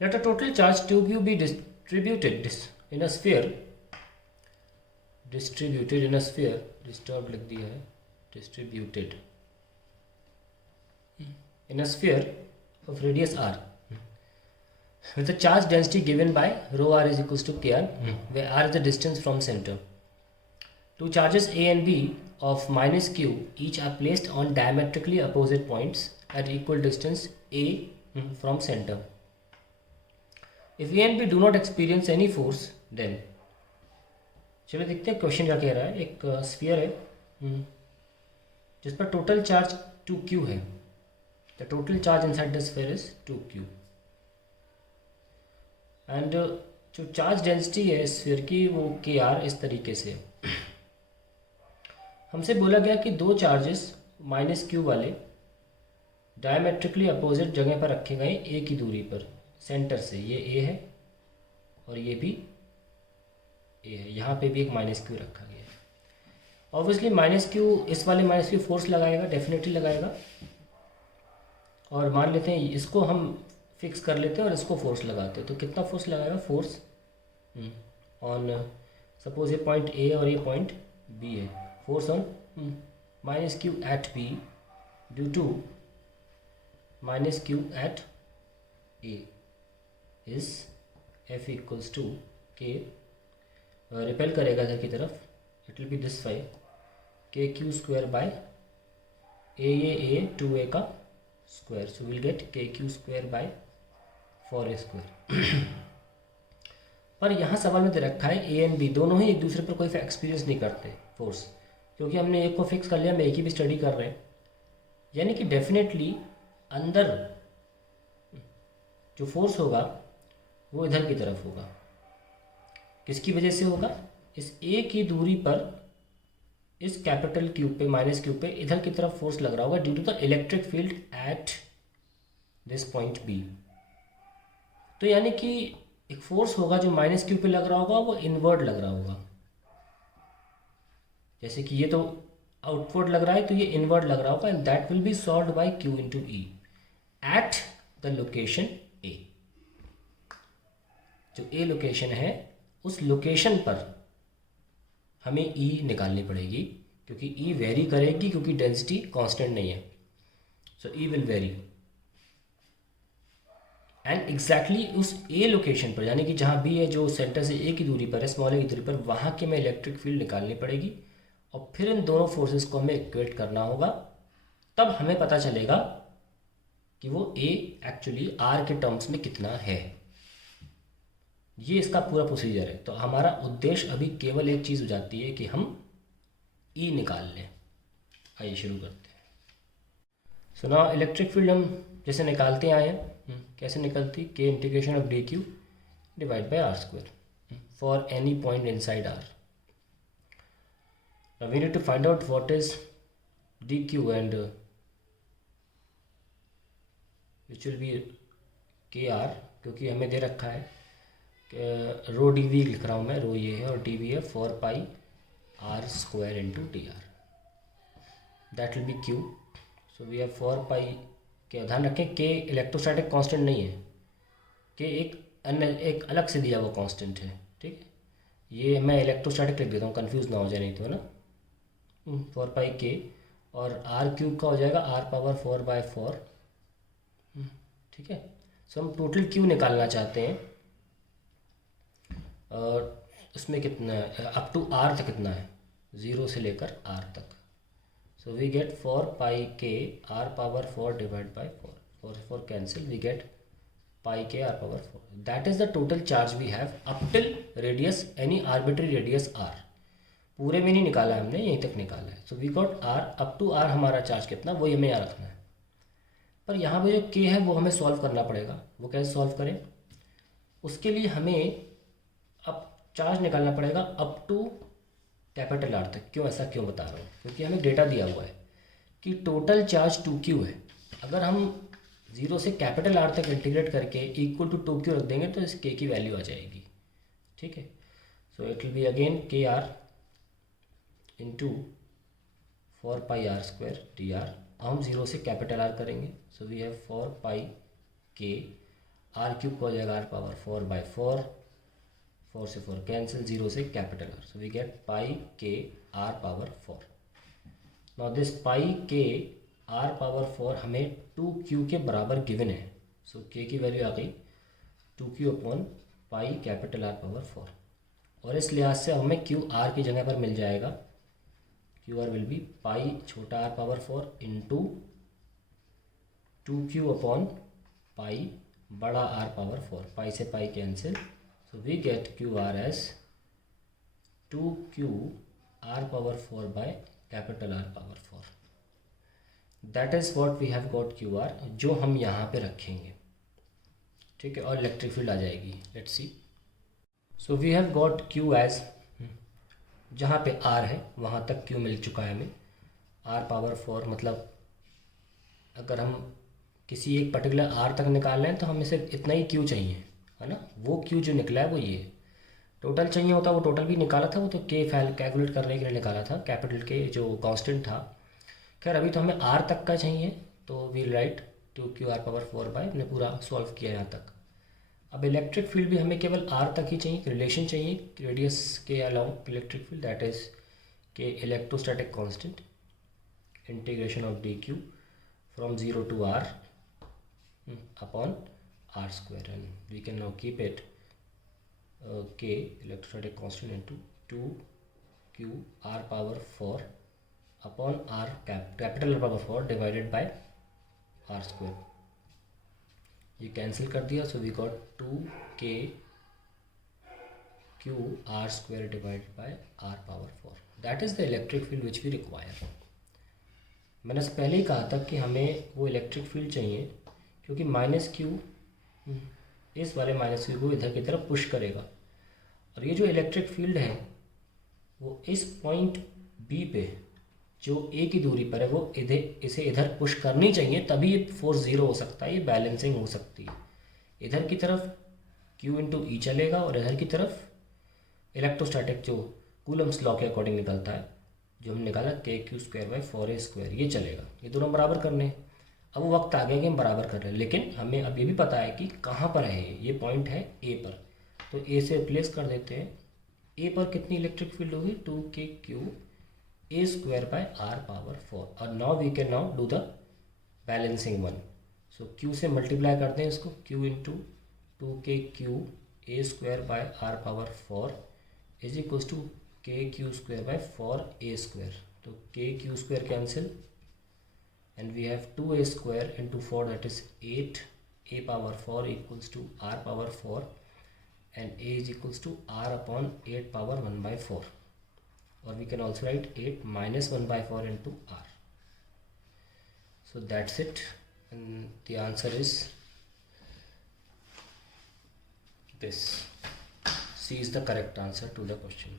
Let a total charge 2q be distributed in a sphere, disturbed लिख दिया है, distributed in a sphere of radius r with the charge density given by rho r is equals to kr, where r is the distance from center. Two charges A and B of minus q each are placed on diametrically opposite points at equal distance a from center. If A and B do not experience any force, then चलो देखते हैं question क्या कह रहा है. एक sphere है जिस पर टोटल चार्ज 2q है. The total charge inside the sphere is 2q and जो चार्ज डेंसिटी है स्फीयर की वो kr इस तरीके से है. हमसे बोला गया कि दो चार्जेस माइनस क्यू वाले डायमेट्रिकली अपोजिट जगह पर रखे गए ए की दूरी पर सेंटर से. ये ए है और ये भी ए है. यहाँ पे भी एक माइनस क्यू रखा गया है. ऑब्वियसली माइनस क्यू इस वाले माइनस क्यू फोर्स लगाएगा, डेफिनेटली लगाएगा. और मान लेते हैं इसको हम फिक्स कर लेते हैं और इसको फोर्स लगाते हैं. तो कितना फोर्स लगाएगा? फोर्स ऑन सपोज ये पॉइंट ए और ये पॉइंट बी है. Force on minus Q at B due to minus Q at A is F equals to K. Repel करेगा इधर की तरफ. It will be this five K Q square by A two A का square. So will get K Q square by 4a square. पर यहाँ सवाल में दे रखा है ए एंड बी दोनों ही एक दूसरे पर कोई एक्सपीरियंस नहीं करते फोर्स, क्योंकि हमने एक को फिक्स कर लिया, हम एक ही भी स्टडी कर रहे हैं. यानी कि डेफिनेटली अंदर जो फोर्स होगा वो इधर की तरफ होगा. किसकी वजह से होगा? इस ए की दूरी पर इस कैपिटल क्यूब पे माइनस क्यूब पे इधर की तरफ फोर्स लग रहा होगा due to the electric field at this point B. तो यानी कि एक फोर्स होगा जो माइनस क्यू पे लग रहा होगा वो इनवर्ड लग रहा होगा. जैसे कि ये तो आउटवर्ड लग रहा है तो ये इनवर्ड लग रहा होगा. And that will be solved by Q into E at the location A. जो ए लोकेशन है उस लोकेशन पर हमें ई निकालनी पड़ेगी, क्योंकि ई वेरी करेगी, क्योंकि डेंसिटी कांस्टेंट नहीं है. सो ई विल वेरी एंड एग्जैक्टली उस ए लोकेशन पर, यानी कि जहाँ बी है जो सेंटर से ए की दूरी पर है, स्मॉल ए की दूरी पर, वहाँ की हमें इलेक्ट्रिक फील्ड निकालनी पड़ेगी. और फिर इन दोनों फोर्सेस को हमें इक्वेट करना होगा. तब हमें पता चलेगा कि वो ए एक्चुअली आर के टर्म्स में कितना है. ये इसका पूरा प्रोसीजर है. तो हमारा उद्देश्य अभी केवल एक चीज़ हो जाती है कि हम ई निकाल लें. आइए शुरू करते हैं. सो नाउ इलेक्ट्रिक फील्ड हम जैसे निकालते आए हैं. कैसे निकलती? K integration of D q divide by r square for any point inside r. Now we need to find out what is dq and which will be kr, क्योंकि हमें दे रखा है कि रो डी वी लिख रहा हूँ मैं. रो ये है और डी वी है 4 pi R square into D R. That will be Q. So we have 4 pi K. ध्यान रखें के इलेक्ट्रोस्टैटिक कांस्टेंट नहीं है. के एक अलग से दिया हुआ कांस्टेंट है. ठीक है, ये मैं इलेक्ट्रोस्टैटिक लिख देता हूँ, कंफ्यूज ना हो जाए नहीं तो, है ना. 4 पाई के और आर क्यूब का हो जाएगा आर पावर 4/4. ठीक है. सो हम टोटल क्यू निकालना चाहते हैं. और उसमें कितना है? अप टू आर तक कितना है? 0 से लेकर आर तक. सो we gate 4 pi K R power 4 divide by 4 cancel. We get pi K R power 4. That is the total charge we have up till radius, any arbitrary radius R. पूरे में नहीं निकाला है हमने, यहीं तक निकाला है. So we got r. Up to r हमारा चार्ज कितना, वही हमें यहाँ रखना है. पर यहाँ पे जो के है वो हमें सॉल्व करना पड़ेगा. वो कैसे सॉल्व करें? उसके लिए हमें अब चार्ज निकालना पड़ेगा अप टू कैपिटल आर तक. क्यों ऐसा क्यों बता रहा हूँ? क्योंकि हमें डेटा दिया हुआ है कि टोटल चार्ज 2q है. अगर हम 0 से कैपिटल आर तक इंटीग्रेट करके इक्वल टू 2q रख देंगे तो इस के की वैल्यू आ जाएगी. ठीक है. So it will be again K R into 4 pi R square D R. हम 0 से कैपिटल आर करेंगे. सो we have 4 pi K are cube हो जाएगा आर पावर 4/4, 4 से 4 कैंसिल, 0 से capital R, so we get pi K R power 4। Now this pi K R power 4 हमें 2q के बराबर गिवन है, सो के की वैल्यू आ गई 2q upon pi capital R power 4, और इस लिहाज से हमें क्यू आर की जगह पर मिल जाएगा, q r will be pi छोटा r power 4 into 2q upon pi बड़ा आर पावर 4, पाई से pi cancel, so we get q r as 2q r power 4 by capital R power 4। That is what we have got q r, जो हम यहाँ पे रखेंगे, ठीक है, और इलेक्ट्रिक फील्ड आ जाएगी। Let's see, so we have got q as, जहाँ पे आर है वहाँ तक क्यू मिल चुका है हमें, आर पावर 4, मतलब अगर हम किसी एक पर्टिकुलर आर तक निकाल रहे हैं तो हमें सिर्फ इतना ही क्यू चाहिए, है ना, वो क्यू जो निकला है वो ये टोटल चाहिए होता, वो टोटल भी निकाला था, वो तो के फैल कैलकुलेट करने के लिए निकाला था, कैपिटल के जो कांस्टेंट था। खैर अभी तो हमें आर तक का चाहिए, तो we write 2q r power 4 by, हमने पूरा सॉल्व किया यहाँ तक। अब इलेक्ट्रिक फील्ड भी हमें केवल आर तक ही चाहिए, रिलेशन चाहिए रेडियस के along electric field, that is K electrostatic constant integration of D Q from 0 to r upon r square, and we can now keep it k electrostatic constant into 2q r power 4 upon r capital R power 4 divided by r square, ये cancel कर दिया, so we got 2k q r square divided by r power 4, that is the electric field which we require। मैंने पहले ही कहा था कि हमें वो इलेक्ट्रिक फील्ड चाहिए, क्योंकि -q इस वाले -q को इधर की तरफ पुश करेगा, और ये जो इलेक्ट्रिक फील्ड है वो इस पॉइंट B पे जो a की दूरी पर है वो इसे इधर पुश करनी चाहिए, तभी ये फोर्स 0 हो सकता है, ये बैलेंसिंग हो सकती है। इधर की तरफ q इंटू ई चलेगा, और इधर की तरफ इलेक्ट्रोस्टैटिक जो कूलम्स लॉ के अकॉर्डिंग निकलता है, जो हम निकाला k^2/4a², ये चलेगा, ये दोनों बराबर करने हैं। अब वो वक्त आ गया कि हम बराबर कर रहे हैं, लेकिन हमें अब ये भी पता है कि कहाँ पर है ये पॉइंट है ए पर, तो ए से रिप्लेस कर देते हैं। ए पर कितनी इलेक्ट्रिक फील्ड होगी 2kq a²/r पावर 4, और now we can now do the balancing one, सो q से मल्टीप्लाई करते हैं इसको, q into 2kq a²/r power 4 is equals to kq²/4a², तो kq² cancel, and we have 2a² into 4, that is 8, a power 4 equals to r power 4, and a is equals to r upon 8 power 1/4, or we can also write 8 minus 1/4 into r. So that's it, and the answer is this. C is the correct answer to the question.